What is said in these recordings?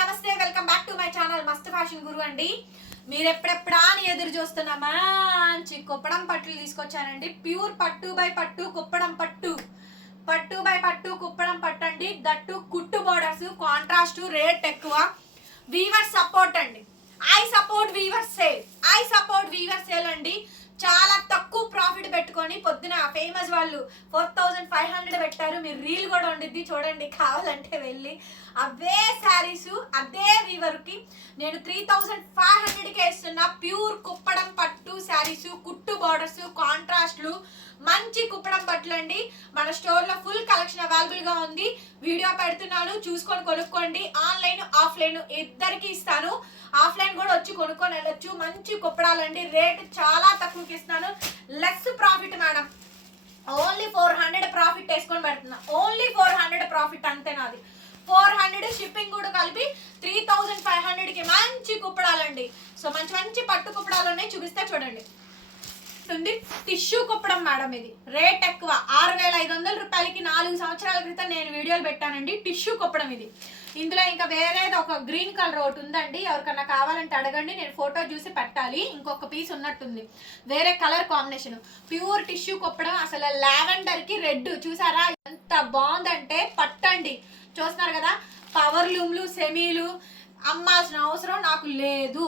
నమస్తే welcome back to my channel Mast fashion Guru అండి. మీరు ఎప్పుడెప్పుడా అని ఎదురు చూస్తున్న మంచి కుప్పడం పట్టులు తీసుకొచ్చానండి. ప్యూర్ పట్టు బై పట్టు కుప్పడం పట్టు. పట్టు బై పట్టు కుప్పడం పట్టు అండి. దట్టు కుట్టు బోర్డర్స్ కాంట్రాస్ట్ రేట్ ఎక్కువ. వీవర్ సపోర్ట్ అండి. I support weaver sale I support weaver sale అండి. చాలా తక్కువ ప్రాఫిట్ పెట్టుకొని పొద్దున ఫేమస్ వాళ్ళు ఫోర్ థౌజండ్ ఫైవ్ హండ్రెడ్ పెట్టారు. మీరు రీల్ కూడా ఉండిద్ది. చూడండి కావాలంటే వెళ్ళి. అవే శారీస్ అదే వీవర్కి నేను త్రీ థౌజండ్ ఫైవ్ హండ్రెడ్కే ఇస్తున్నా. ప్యూర్ కుప్పడం పట్టు శారీస్ కుట్టు బార్డర్స్ కాంట్రాస్ట్లు మంచి కుప్పడం బట్టలు అండి మన స్టోర్లో ఫుల్ కలెక్షన్ అవైలబుల్గా ఉంది. వీడియో పెడుతున్నాను చూసుకొని కొనుక్కోండి. ఆన్లైన్ ఆఫ్లైన్ ఇద్దరికి ఇస్తాను. ఆఫ్లైన్ కూడా వచ్చి కొనుక్కొని వెళ్ళొచ్చు. మంచి కుప్పడాలండి. రేట్ చాలా తక్కువకి ఇస్తాను less profit madam. Only four hundred profit వేసుకొని పెడుతున్నా. ఓన్లీ ఫోర్ హండ్రెడ్ ప్రాఫిట్ అంతే నాది. ఫోర్ హండ్రెడ్ షిప్పింగ్ కూడా కలిపి త్రీ థౌజండ్ ఫైవ్ హండ్రెడ్కి మంచి కుప్పడాలండి. సో మంచి మంచి పట్టు కుప్పడాలు ఉన్నాయి. చూపిస్తే చూడండి. వస్తుంది టిష్యూ కుప్పడం మేడం ఇది. రేట్ ఎక్కువ. ఆరు వేల ఐదు వందల రూపాయలకి నాలుగు సంవత్సరాల క్రితం నేను వీడియోలు పెట్టానండి. టిష్యూ కుప్పడం ఇది. ఇందులో ఇంకా వేరేది ఒక గ్రీన్ కలర్ ఒకటి ఉందండి. ఎవరికన్నా కావాలంటే అడగండి. నేను ఫోటో చూసి పెట్టాలి. ఇంకొక పీస్ ఉన్నట్టుంది. వేరే colour combination. Pure tissue Kuppadam అసలు లావెండర్కి రెడ్. చూసారా? ఎంత బాగుందంటే పట్టండి. చూస్తున్నారు కదా? పవర్ లూమ్లు సెమీలు. అమ్మాల్సిన అవసరం నాకు లేదు.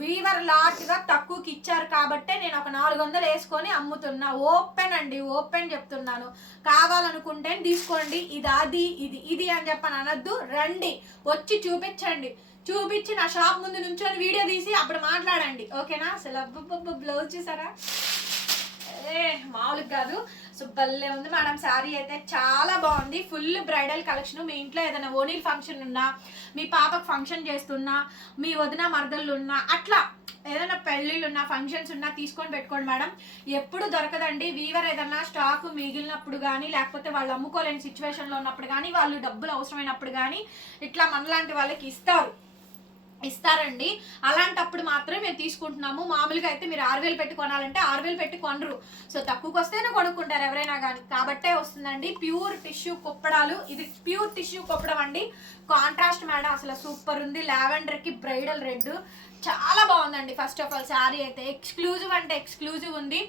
వీవర్ లాట్గా తక్కువకి ఇచ్చారు కాబట్టే నేను ఒక నాలుగు వందలు వేసుకొని అమ్ముతున్నా. ఓపెన్ అండి ఓపెన్ చెప్తున్నాను. కావాలనుకుంటే తీసుకోండి. ఇది అది ఇది ఇది అని చెప్పని అనొద్దు. రండి వచ్చి చూపించండి. చూపించి నా షాప్ ముందు నుంచొని వీడియో తీసి అప్పుడు మాట్లాడండి. ఓకేనా? అసలు బ్లౌజ్ చూసారా? మామూలుగా కాదు. సో భలే ఉంది మేడం. శారీ అయితే చాలా బాగుంది. ఫుల్ బ్రైడల్ కలెక్షన్ మీ ఇంట్లో ఏదైనా ఓనీల్ ఫంక్షన్ ఉన్నా మీ పాపకు ఫంక్షన్ చేస్తున్నా మీ వదిన మరదళ్ళు ఉన్నా అట్లా ఏదైనా పెళ్ళిళ్ళు ఉన్నా ఫంక్షన్స్ ఉన్నా తీసుకొని పెట్టుకోండి మేడం. ఎప్పుడు దొరకదండి. వీవర్ ఏదన్నా స్టాక్ మిగిలినప్పుడు కానీ లేకపోతే వాళ్ళు అమ్ముకోలేని సిచ్యువేషన్లో ఉన్నప్పుడు కానీ వాళ్ళు డబ్బులు అవసరమైనప్పుడు కానీ ఇట్లా మనలాంటి వాళ్ళకి ఇస్తారు. ఇస్తారండి. అలాంటప్పుడు మాత్రమే మేము తీసుకుంటున్నాము. మామూలుగా అయితే మీరు ఆరు వేలు పెట్టి కొనాలంటే ఆరు వేలు పెట్టి కొనరు. సో తక్కువకి వస్తేనే కొనుక్కుంటారు ఎవరైనా కానీ కాబట్టే వస్తుందండి. ప్యూర్ టిష్యూ కుప్పడాలు. ఇది ప్యూర్ టిష్యూ కుప్పడం అండి. కాంట్రాస్ట్ మేడం అసలు సూపర్ ఉంది. లావెండర్కి బ్రైడల్ రెడ్. చాలా బాగుందండి. ఫస్ట్ ఆఫ్ ఆల్ శారీ అయితే. ఎక్స్క్లూజివ్ అంటే ఎక్స్క్లూజివ్ ఉంది.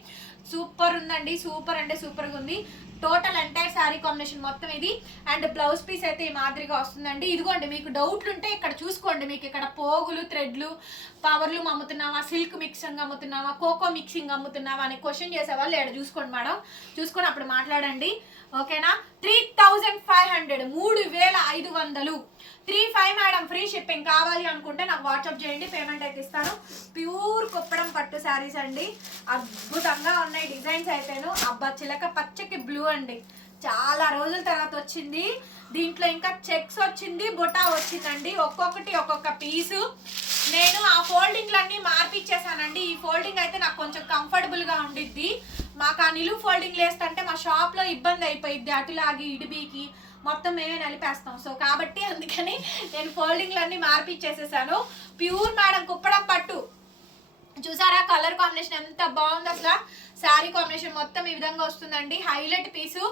సూపర్ ఉందండి. సూపర్ అంటే సూపర్గా ఉంది. టోటల్ ఎంటైర్ శారీ కాంబినేషన్ మొత్తం ఇది. అండ్ బ్లౌజ్ పీస్ అయితే ఈ మాదిరిగా వస్తుందండి. ఇదిగోండి మీకు డౌట్లు ఉంటే ఇక్కడ చూసుకోండి. మీకు ఇక్కడ పోగులు థ్రెడ్లు పవర్లు అమ్ముతున్నావా సిల్క్ మిక్సింగ్ అమ్ముతున్నావా కోకో మిక్సింగ్ అమ్ముతున్నావా అని క్వశ్చన్ చేసేవాళ్ళు ఇక్కడ చూసుకోండి మేడం. చూసుకొని అప్పుడు మాట్లాడండి. ఓకేనా? త్రీ థౌజండ్ ఫైవ్ హండ్రెడ్ మూడు వేల ఐదు వందలు. Three five madam free shipping కావాలి అనుకుంటే నాకు వాట్సాప్ చేయండి పేమెంట్ అయితే ఇస్తాను. ప్యూర్ కుప్పడం పట్టు శారీస్ అండి. అద్భుతంగా ఉన్నాయి డిజైన్స్ అయితేను. అబ్బా చిలక పచ్చకి బ్లూ అండి. చాలా రోజుల తర్వాత వచ్చింది. దీంట్లో ఇంకా చెక్స్ వచ్చింది బుటా వచ్చిందండి. ఒక్కొక్కటి ఒక్కొక్క పీసు. నేను ఆ ఫోల్డింగ్లన్నీ మార్పిచ్చేసానండి. ఈ ఫోల్డింగ్ అయితే నాకు కొంచెం కంఫర్టబుల్గా ఉండిద్ది. మాకు ఆ నిలువు ఫోల్డింగ్ లేస్తుంటే మా షాప్లో ఇబ్బంది అయిపోయింది అటులాగి ఇడిబీకి మొత్తం మేమే నలిపేస్తాం. సో కాబట్టి అందుకని నేను ఫోల్డింగ్లన్నీ మార్పిచ్చేసేసాను. ప్యూర్ మేడం కుప్పడం పట్టు. చూసారా? కలర్ కాంబినేషన్ ఎంత బాగుంది అసలు. శారీ కాంబినేషన్ మొత్తం ఈ విధంగా వస్తుందండి. Highlight piece.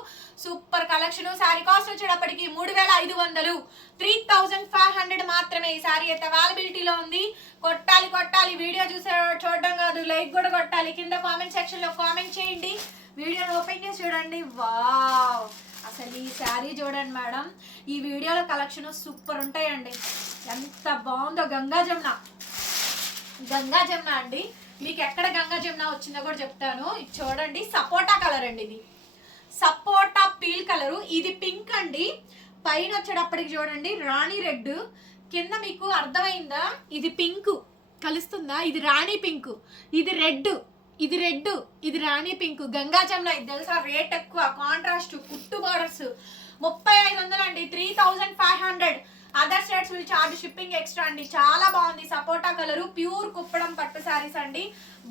Super collection. Saree cost వచ్చేటప్పటికి మూడు వేల ఐదు వందలు. త్రీ థౌజండ్ ఫైవ్ హండ్రెడ్ మాత్రమే ఈ శారీ అయితే అవైలబిలిటీలో ఉంది. కొట్టాలి కొట్టాలి. వీడియో చూసే చూడడం కాదు. లైక్ కూడా కొట్టాలి. కింద కామెంట్ సెక్షన్లో కామెంట్ చేయండి. వీడియోని ఓపెన్ చేసి చూడండి. వావ్! అసలు ఈ శారీ చూడండి మేడం. ఈ వీడియోలో కలెక్షన్ సూపర్ ఉంటాయండి. ఎంత బాగుందో గంగా జమున. గంగా జమున అండి. మీకు ఎక్కడ గంగా జమున వచ్చిందో కూడా చెప్తాను. ఇది చూడండి సపోటా కలర్ అండి ఇది. సపోటా పీల్ కలరు. ఇది పింక్ అండి. పైన వచ్చేటప్పటికి చూడండి రాణి రెడ్. కింద మీకు అర్థమైందా? ఇది పింక్. కలుస్తుందా? ఇది రాణి పింక్. ఇది రెడ్. ఇది రెడ్. ఇది రాణి పింక్. గంగా జమున ఇది తెలుసా? రేట్ ఎక్కువ. కాంట్రాస్ట్ కుట్టు బార్డర్స్. ముప్పై ఐదు వందలు అండి. Three thousand five hundred. Other states will charge shipping extra అండి. చాలా బాగుంది. సపోటా కలర్ ప్యూర్ కుప్పడం పట్టు శారీస్ అండి.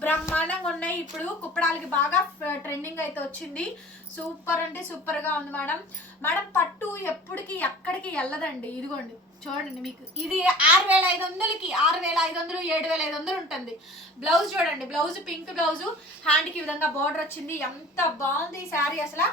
బ్రహ్మాండంగా ఉన్నాయి. ఇప్పుడు కుప్పడాలకి బాగా ట్రెండింగ్ అయితే వచ్చింది. సూపర్ అంటే సూపర్గా ఉంది మేడం మేడం పట్టు ఎప్పటికి ఎక్కడికి వెళ్ళదండి. ఇదిగోండి చూడండి మీకు. ఇది ఆరు వేల ఐదు వందలకి ఆరు వేల ఐదు వందలు ఏడు వేల ఐదు వందలు ఉంటుంది. బ్లౌజ్ చూడండి బ్లౌజ్ పింక్ బ్లౌజ్ హ్యాండ్కి ఈ విధంగా బార్డర్ వచ్చింది. ఎంత బాగుంది ఈ శారీ అసలు.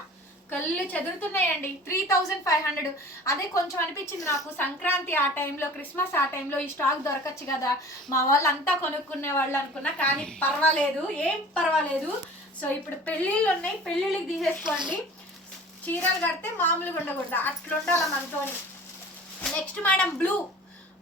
కళ్ళు చెదురుతున్నాయండి. త్రీ థౌజండ్ ఫైవ్ హండ్రెడ్ అదే కొంచెం అనిపించింది నాకు. సంక్రాంతి ఆ టైంలో క్రిస్మస్ ఆ టైంలో ఈ స్టాక్ దొరకచ్చు కదా. మా వాళ్ళంతా కొనుక్కునే వాళ్ళు అనుకున్నా కానీ పర్వాలేదు. ఏం పర్వాలేదు. సో ఇప్పుడు పెళ్ళిళ్ళు ఉన్నాయి. పెళ్ళిళ్ళకి తీసేసుకోండి. చీరలు కడితే మామూలుగా ఉండకూడదు. అట్లుండాలి మనతోని. Next madam blue.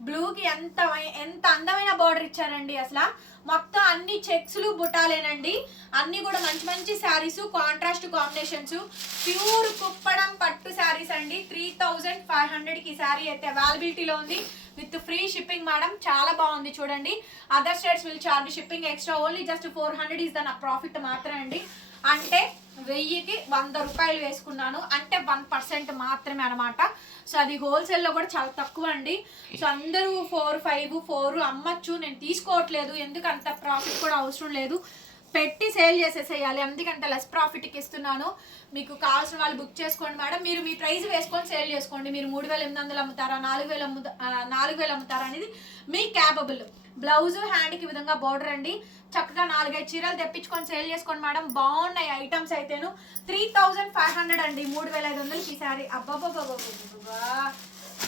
బ్లూకి ఎంత ఎంత అందమైన బార్డర్ ఇచ్చారండి అసలు. మొత్తం అన్ని చెక్స్లు బుటాలేనండి. అన్ని కూడా మంచి మంచి sarees contrast combinations pure Kuppadam పట్టు శారీస్ అండి. త్రీ థౌజండ్ ఫైవ్ హండ్రెడ్కి శారీ అయితే అవైలబిలిటీలో ఉంది. With free shipping madam. చాలా బాగుంది చూడండి. Other states will charge shipping extra only just four hundred is the నా ప్రాఫిట్ మాత్రమే అండి. అంటే వెయ్యికి వంద రూపాయలు వేసుకున్నాను. అంటే వన్ పర్సెంట్ మాత్రమే అనమాట సో అది హోల్సేల్లో కూడా చాలా తక్కువ అండి. సో అందరూ ఫోర్ ఫైవ్ ఫోర్ అమ్మచ్చు. నేను తీసుకోవట్లేదు. ఎందుకు అంత ప్రాఫిట్ కూడా అవసరం లేదు. పెట్టి సేల్ చేసేసేయాలి. అందుకంటే లెస్ ప్రాఫిట్కి ఇస్తున్నాను. మీకు కావాల్సిన వాళ్ళు బుక్ చేసుకోండి మేడం. మీరు మీ ప్రైస్ వేసుకొని సేల్ చేసుకోండి. మీరు మూడు వేల ఎనిమిది వందలు అమ్ముతారా? నాలుగు వేలు అమ్ముతా నాలుగు వేలు అమ్ముతారా అనేది మీ క్యాపబుల్ బ్లౌజ్ హ్యాండ్కి విధంగా బార్డర్ అండి. చక్కగా నాలుగైదు చీరలు తెప్పించుకొని సేల్ చేసుకోండి మేడం. బాగున్నాయి ఐటమ్స్ అయితేను. త్రీ థౌజండ్ ఫైవ్ హండ్రెడ్ అండి. మూడు వేల ఐదు వందలకి ఈ saree అబ్బాబాబాబా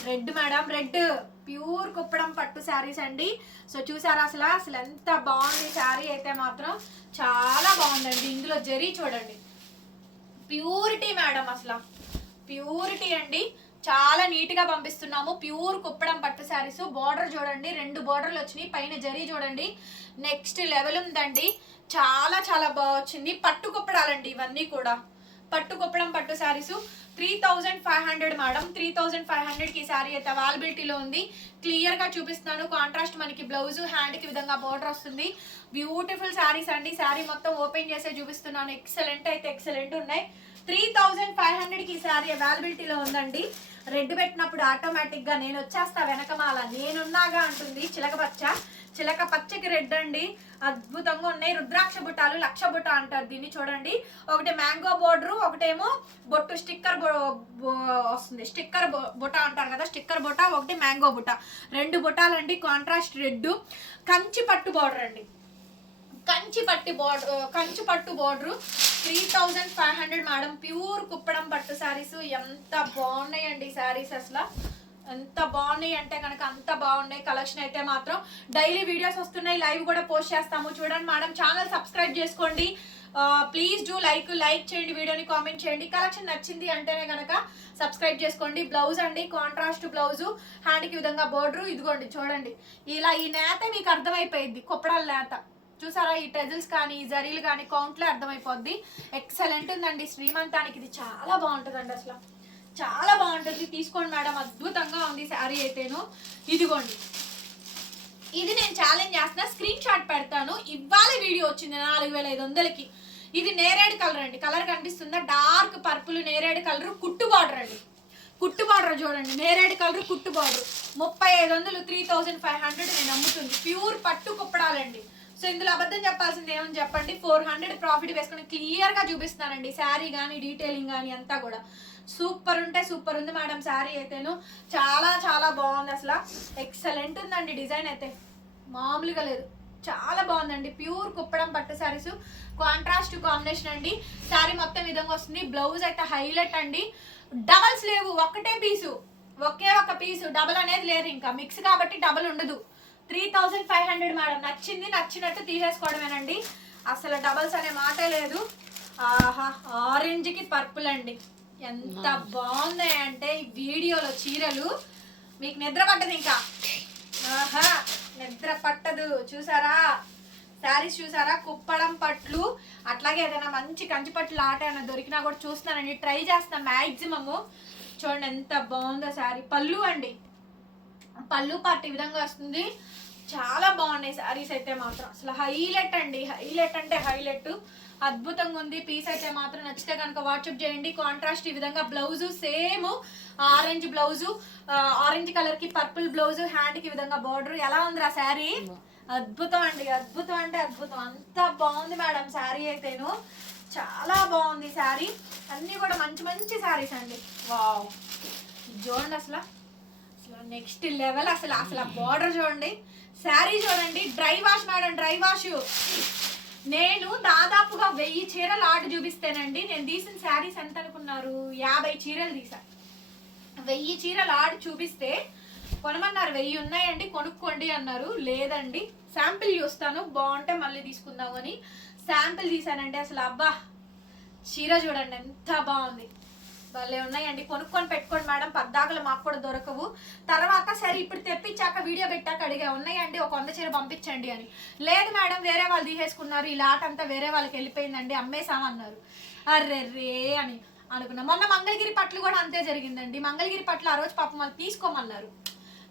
red madam red pure Kuppadam పట్టు శారీస్ అండి. సో చూసారా అసలు? అసలు ఎంత బాగుంది శారీ అయితే మాత్రం. చాలా బాగుందండి. ఇందులో జరీ చూడండి. ప్యూరిటీ మేడం అసలు. ప్యూరిటీ అండి. చాలా నీట్గా పంపిస్తున్నాము. ప్యూర్ కుప్పడం పట్టు శారీస్. బార్డర్ చూడండి. రెండు బార్డర్లు వచ్చినాయి. పైన జరీ చూడండి. నెక్స్ట్ లెవెల్ ఉందండి. చాలా చాలా బాగా వచ్చింది. పట్టు కుప్పడాలండి ఇవన్నీ కూడా. పట్టు కుప్పడం పట్టు sarees. Three thousand five hundred madam. Three thousand five హండ్రెడ్కి ఈ శారీ అయితే అవైలబిలిటీలో ఉంది. క్లియర్గా చూపిస్తున్నాను. కాంట్రాస్ట్ మనకి బ్లౌజ్ హ్యాండ్కి విధంగా బార్డర్ వస్తుంది. బ్యూటిఫుల్ శారీస్ అండి. శారీ మొత్తం ఓపెన్ చేసే చూపిస్తున్నాను. ఎక్సలెంట్ అయితే ఎక్సలెంట్ ఉన్నాయి. త్రీ థౌజండ్ ఫైవ్ హండ్రెడ్కి ఈ శారీ అవైలబిలిటీలో ఉందండి. రెడ్ పెట్టినప్పుడు ఆటోమేటిక్గా నేను వచ్చేస్తా వెనకమాల నేనున్నాగా అంటుంది చిలక పచ్చ. చిలక పచ్చకి రెడ్ అండి. అద్భుతంగా ఉన్నాయి. రుద్రాక్ష బుట్టాలు లక్ష బుట్ట అంటారు దీన్ని చూడండి. ఒకటి మ్యాంగో బోర్డరు ఒకటేమో బొట్టు స్టిక్కర్ వస్తుంది. స్టిక్కర్ బుట్ట అంటారు కదా స్టిక్కర్ బుట్ట ఒకటి మ్యాంగో బుట్ట రెండు బుట్టాలండి కాంట్రాస్ట్ రెడ్ కంచి పట్టు బోర్డర్ అండి కంచి పట్టి బోర్డర్ కంచి పట్టు border three thousand five hundred madam. Pure Kuppadam పట్టు శారీస్ ఎంత బాగున్నాయండి శారీస్ అసలు. ఎంత బాగున్నాయి అంటే కనుక అంత బాగున్నాయి. కలెక్షన్ అయితే మాత్రం డైలీ వీడియోస్ వస్తున్నాయి. లైవ్ కూడా పోస్ట్ చేస్తాము. చూడండి మేడం ఛానల్ సబ్స్క్రైబ్ చేసుకోండి. ప్లీజ్ డూ లైక్ లైక్ చేయండి. వీడియోని కామెంట్ చేయండి. కలెక్షన్ నచ్చింది అంటేనే కనుక సబ్స్క్రైబ్ చేసుకోండి. బ్లౌజ్ అండి కాంట్రాస్ట్ బ్లౌజు హ్యాండ్కి విధంగా బోర్డర్ ఇదిగోండి చూడండి. ఇలా ఈ నేత మీకు అర్థమైపోయింది. కుప్పడాల నేత. చూసారా ఈ టెజిల్స్ కానీ ఈ జరీలు కానీ కౌంట్లో అర్థమైపోద్ది. ఎక్సలెంట్ ఉందండి శ్రీమంతానికి ఇది చాలా బాగుంటుందండి అసలు. చాలా బాగుంటుంది. తీసుకోండి మేడం అద్భుతంగా ఉంది శారీ అయితేను. ఇదిగోండి. ఇది నేను ఛాలెంజ్ చేస్తున్నా స్క్రీన్ షాట్ పెడతాను. ఇవాళ వీడియో వచ్చింది నాలుగు వేల ఐదు వందలకి. ఇది నేరేడు కలర్ అండి. కలర్ కనిపిస్తుందా? డార్క్ పర్పుల్ నేరేడు కలర్ కుట్టు బార్డర్ అండి. కుట్టు బార్డర్ చూడండి. నేరేడు కలర్ కుట్టు బార్డర్ ముప్పై ఐదు వందలు త్రీ థౌజండ్ ఫైవ్ హండ్రెడ్ నేను అమ్ముతుంది. ప్యూర్ పట్టు కుప్పడాలండి. సో ఇందులో అబద్ధం చెప్పాల్సింది ఏమని చెప్పండి? ఫోర్ హండ్రెడ్ ప్రాఫిట్ వేసుకుని క్లియర్గా చూపిస్తానండి శారీ కానీ డీటెయిలింగ్ కానీ అంతా కూడా. సూపర్ ఉంటే సూపర్ ఉంది మేడం శారీ అయితేను. చాలా చాలా బాగుంది అసలు. ఎక్సలెంట్ ఉందండి డిజైన్ అయితే. మామూలుగా లేదు. చాలా బాగుందండి. ప్యూర్ కుప్పడం పట్టు శారీస్. కాంట్రాస్ట్ కాంబినేషన్ అండి. శారీ మొత్తం విధంగా వస్తుంది. బ్లౌజ్ అయితే హైలైట్ అండి. డబల్స్ లేవు. ఒక్కటే పీసు. ఒకే ఒక పీసు. డబల్ అనేది లేదు ఇంకా. మిక్స్ కాబట్టి డబల్ ఉండదు. Three thousand five hundred madam. నచ్చింది నచ్చినట్టు తీసేసుకోవడమేనండి. అసలు డబల్స్ అనే మాటే లేదు. ఆహా ఆరెంజ్కి పర్పుల్ అండి. ఎంత బాగున్నాయి అంటే ఈ వీడియోలో చీరలు. మీకు నిద్ర పట్టదు ఇంకా. ఆహా నిద్ర పట్టదు. చూసారా? శారీస్ చూసారా? కుప్పడం పట్లు. అట్లాగే ఏదైనా మంచి కంచి పట్లు ఆట ఏమైనా దొరికినా కూడా చూస్తున్నానండి. ట్రై చేస్తాను మ్యాక్సిమము చూడండి ఎంత బాగుందో శారీ. పళ్ళు అండి. పళ్ళు పార్ట్ ఈ విధంగా వస్తుంది. చాలా బాగున్నాయి శారీస్ అయితే మాత్రం. అసలు హైలైట్ అండి. హైలైట్ అంటే హైలైట్ అద్భుతంగా ఉంది. పీస్ అయితే మాత్రం నచ్చితే కనుక వాట్సాప్ చేయండి. కాంట్రాస్ట్ ఈ విధంగా blouse same orange blouse orange కలర్కి పర్పుల్ బ్లౌజ్ హ్యాండ్కి విధంగా బార్డర్ ఎలా ఉంది ఆ శారీ అద్భుతం అండి. అద్భుతం అంటే అద్భుతం. అంత బాగుంది మేడం శారీ అయితేను. చాలా బాగుంది శారీ అన్నీ కూడా మంచి మంచి శారీస్ అండి. వావ్ చూడండి అసలు. అసలు నెక్స్ట్ లెవెల్ అసలు అసలు బార్డర్ చూడండి. శారీ చూడండి. Dry wash madam dry wash. నేను దాదాపుగా వెయ్యి చీరలు ఆర్డర్ చూపిస్తేనండి. నేను తీసిన శారీస్ ఎంత అనుకున్నారు? యాభై చీరలు తీసాను వెయ్యి చీరలు ఆడి చూపిస్తే కొనమన్నారు. వెయ్యి ఉన్నాయండి కొనుక్కోండి అన్నారు. లేదండి. శాంపిల్ చూస్తాను. బాగుంటే మళ్ళీ తీసుకుందాం అని శాంపిల్ తీసానండి. అసలు అబ్బా చీర చూడండి ఎంత బాగుంది. భలే ఉన్నాయండి. కొనుక్కొని పెట్టుకోండి మేడం. పద్దాకలు మాకు కూడా దొరకవు. తర్వాత సరే ఇప్పుడు తెప్పించాక వీడియో పెట్టాక అడిగా ఉన్నాయండి ఒక వంద చీర పంపించండి అని. లేదు మేడం వేరే వాళ్ళు తీసేసుకున్నారు. ఈ లాట్ అంతా వేరే వాళ్ళకి వెళ్ళిపోయిందండి. అమ్మేసామన్నారు అర్రెర్రే అని అనుకున్నా. మొన్న మంగళగిరి పట్లు కూడా అంతే జరిగిందండి. మంగళగిరి పట్లు ఆ రోజు పాపం వాళ్ళు తీసుకోమన్నారు.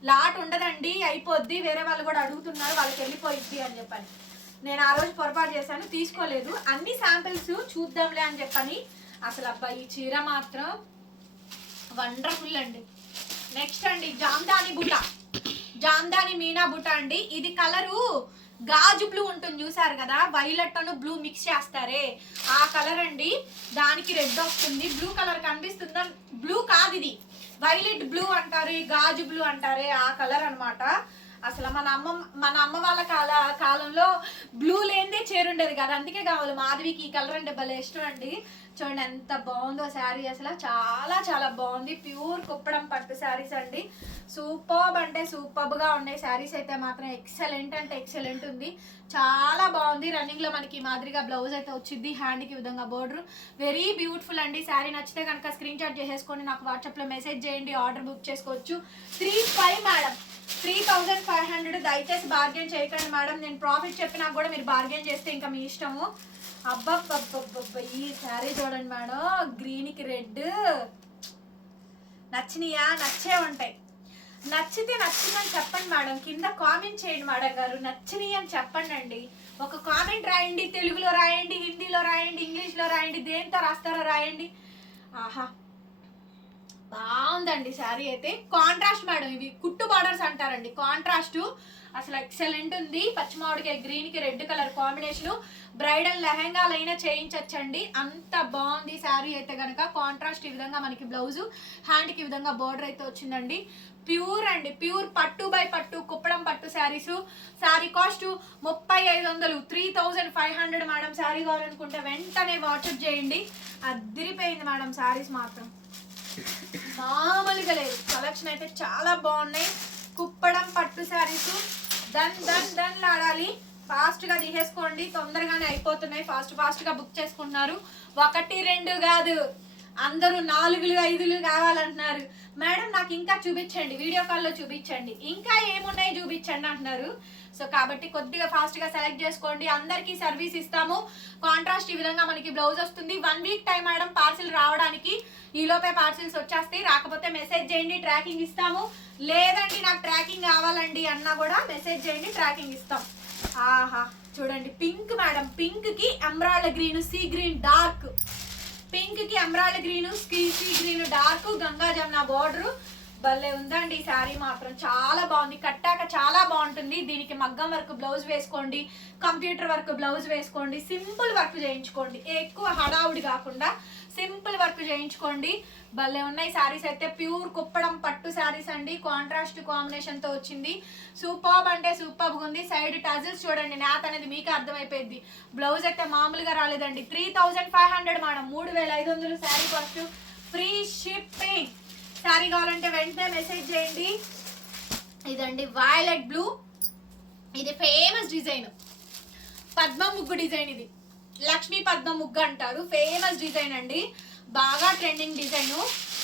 లాట్ ఉండదండి అయిపోద్ది వేరే వాళ్ళు కూడా అడుగుతున్నారు వాళ్ళకి వెళ్ళిపోయిద్ది అని చెప్పని. నేను ఆ రోజు పొరపాటు చేశాను తీసుకోలేదు. అన్ని శాంపిల్స్ చూద్దాంలే అని చెప్పని అసలు అబ్బా ఈ చీర మాత్రం వండర్ఫుల్ అండి. నెక్స్ట్ అండి జామ్దాని బుట్ట జామ్దాని మీనా బుట్ట అండి. ఇది కలరు గాజు బ్లూ ఉంటుంది చూసారు కదా? వైలెట్ అను బ్లూ మిక్స్ చేస్తారే. ఆ కలర్ అండి దానికి రెడ్ వస్తుంది. బ్లూ కలర్ కనిపిస్తుందా? బ్లూ కాదు ఇది. వైలెట్ బ్లూ అంటారు ఈ గాజు బ్లూ అంటారే ఆ కలర్ అనమాట అసలు మన అమ్మ మన అమ్మ వాళ్ళ కాల కాలంలో బ్లూ లేనిదే చేరుండేది కదా. అందుకే కావాలి. మాధవికి ఈ కలర్ అంటే భలే ఇష్టం అండి. చూడండి ఎంత బాగుందో శారీ అసలు. చాలా చాలా బాగుంది. ప్యూర్ కుప్పడం పట్టు శారీస్ అండి. సూపర్బ్ అంటే సూపర్బ్గా ఉండే ఉన్నాయి. శారీస్ అయితే మాత్రం ఎక్సలెంట్ అంటే ఎక్సలెంట్ ఉంది. చాలా బాగుంది. రన్నింగ్లో మనకి మాదిరిగా బ్లౌజ్ అయితే వచ్చింది. హ్యాండ్కి విధంగా బోర్డర్ వెరీ బ్యూటిఫుల్ అండి. శారీ నచ్చితే కనుక స్క్రీన్ షాట్ చేసేసుకొని నాకు వాట్సాప్లో మెసేజ్ చేయండి. ఆర్డర్ బుక్ చేసుకోవచ్చు. Three five madam three thousand five hundred దయచేసి బార్గెన్ చేయకండి మేడం. నేను ప్రాఫిట్ చెప్పినా కూడా మీరు బార్గెన్ చేస్తే ఇంకా మీ ఇష్టము. అబ్బబ్బబ్బబ్బబ్బ ఈ శారీ చూడండి మేడం. గ్రీన్కి రెడ్. నచ్చినాయా? నచ్చే ఉంటాయి. నచ్చితే నచ్చిందని చెప్పండి మేడం. కింద కామెంట్ చేయండి మేడం గారు. నచ్చినాయి అని చెప్పండి అండి. ఒక కామెంట్ రాయండి. తెలుగులో రాయండి హిందీలో రాయండి ఇంగ్లీష్లో రాయండి దేంతో రాస్తారో రాయండి. ఆహా. బాగుందండి శారీ అయితే. కాంట్రాస్ట్ మేడం ఇవి కుట్టు బార్డర్స్ అంటారండి. కాంట్రాస్ట్ అసలు ఎక్సలెంట్ ఉంది. పచ్చిమామిడికాయ గ్రీన్కి రెడ్ కలర్ కాంబినేషన్ బ్రైడల్ లెహెంగాలైనా చేయించచ్చండి. అంత బాగుంది శారీ అయితే కనుక కాంట్రాస్ట్ ఈ విధంగా మనకి బ్లౌజ్ హ్యాండ్కి ఈ విధంగా బార్డర్ అయితే వచ్చిందండి. ప్యూర్ అండి. ప్యూర్ పట్టు బై పట్టు కుప్పడం పట్టు శారీస్. శారీ కాస్ట్ ముప్పై ఐదు వందలు. Three thousand five hundred madam saree కావాలనుకుంటే వెంటనే వాట్సాప్ చేయండి. అదిరిపోయింది మేడం శారీస్ మాత్రం. మామూలుగా లేదు. కలెక్షన్ అయితే చాలా బాగున్నాయి. కుప్పడం పట్టు శారీస్. దన్ దన్ దన్ లాడాలి. ఫాస్ట్గా తీసేసుకోండి. తొందరగానే అయిపోతున్నాయి. ఫాస్ట్ ఫాస్ట్గా బుక్ చేసుకుంటున్నారు. ఒకటి రెండు కాదు. అందరూ నాలుగులు ఐదులు కావాలంటున్నారు. మేడం నాకు ఇంకా చూపించండి వీడియో కాల్లో చూపించండి. ఇంకా ఏమున్నాయి చూపించండి అంటున్నారు. సో కాబట్టి కొద్దిగా ఫాస్ట్గా సెలెక్ట్ చేసుకోండి. అందరికీ సర్వీస్ ఇస్తాము. కాంట్రాస్ట్ ఈ విధంగా మనకి బ్లౌజ్ వస్తుంది. One week time madam parcel రావడానికి ఈలోపే పార్సిల్స్ వచ్చేస్తాయి. రాకపోతే మెసేజ్ చేయండి ట్రాకింగ్ ఇస్తాము. లేదండి నాకు ట్రాకింగ్ కావాలండి అన్నా కూడా మెసేజ్ చేయండి ట్రాకింగ్ ఇస్తాం. ఆహా చూడండి పింక్ మేడం. పింక్కి emerald green sea green dark పింక్కి emerald green sea sea green dark Ganga Jamuna border. భలే ఉందండి ఈ శారీ మాత్రం. చాలా బాగుంది. కట్టాక చాలా బాగుంటుంది. దీనికి మగ్గం వర్క్ బ్లౌజ్ వేసుకోండి కంప్యూటర్ వర్క్ బ్లౌజ్ వేసుకోండి సింపుల్ వర్క్ చేయించుకోండి. ఎక్కువ హడావుడి కాకుండా సింపుల్ వర్క్ చేయించుకోండి. భలే ఉన్నాయి శారీస్ అయితే. ప్యూర్ కుప్పడం పట్టు శారీస్ అండి. కాంట్రాస్ట్ కాంబినేషన్తో వచ్చింది. సూపర్బ్ అంటే సూపర్బ్ ఉంది. సైడ్ టజిల్స్ చూడండి. నాత్ అనేది మీకు అర్థమైపోయింది. బ్లౌజ్ అయితే మామూలుగా రాలేదండి. Three thousand five hundred madam. మూడు వేల ఐదు వందలు saree cost. Free shipping. Saree కావాలంటే వెంటనే మెసేజ్ చేయండి. ఇదండి వైలెట్ బ్లూ ఇది ఫేమస్ డిజైన్ పద్మ ముగ్గు డిజైన్ ఇది. లక్ష్మీ పద్మ ముగ్గు అంటారు. ఫేమస్ డిజైన్ అండి. బాగా ట్రెండింగ్ డిజైన్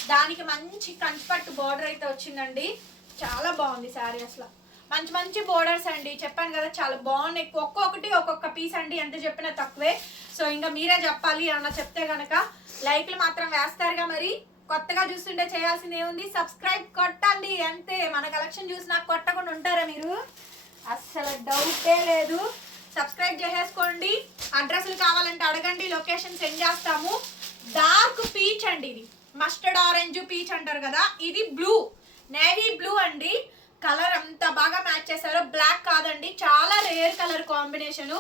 దానికి మంచి కంచిపట్టు బార్డర్ అయితే వచ్చిందండి. చాలా బాగుంది శారీ అసలు. మంచి మంచి బోర్డర్స్ అండి. చెప్పాను కదా చాలా బాగున్నాయి. ఒక్కొక్కటి ఒక్కొక్క పీస్ అండి. ఎంత చెప్పినా తక్కువే. సో ఇంకా మీరే చెప్పాలి అన్న చెప్తే కనుక లైక్లు మాత్రం వేస్తారుగా మరి. కొత్తగా చూస్తుంటే చేయాల్సింది ఏముంది? సబ్స్క్రైబ్ కొట్టండి. అంతే. మన కలెక్షన్ చూసి నాకు కొట్టకుండా ఉంటారా మీరు? అస్సలు డౌటే లేదు. సబ్స్క్రైబ్ చేసేసుకోండి. అడ్రస్లు కావాలంటే అడగండి. లొకేషన్ సెండ్ చేస్తాము. డార్క్ పీచ్ అండి ఇది. మస్టర్డ్ ఆరెంజ్ పీచ్ అంటారు కదా ఇది బ్లూ. నేవీ బ్లూ అండి. కలర్ అంత బాగా మ్యాచ్ చేశారు. బ్లాక్ కాదండి. చాలా rare colour combination.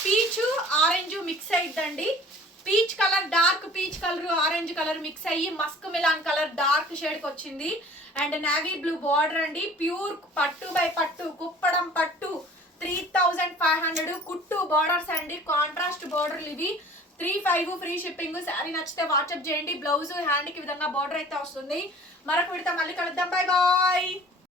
Peach orange mix అయిద్దండి. Peach colour dark peach colour orange colour mix అయ్యి మస్క్ మిలాన్ కలర్ డార్క్ షేడ్కి వచ్చింది. అండ్ నావీ బ్లూ బార్డర్ అండి. ప్యూర్ పట్టు బై పట్టు కుప్పడం పట్టు. త్రీ థౌజండ్ ఫైవ్ హండ్రెడ్ కుట్టు బార్డర్స్ అండి. కాంట్రాస్ట్ బార్డర్లు ఇవి. Three five free shipping saree నచ్చితే వాట్సాప్ చేయండి. బ్లౌజ్ హ్యాండ్కి విధంగా బార్డర్ అయితే వస్తుంది. మరొక విడత మళ్ళీ కలుద్దాం. Bye bye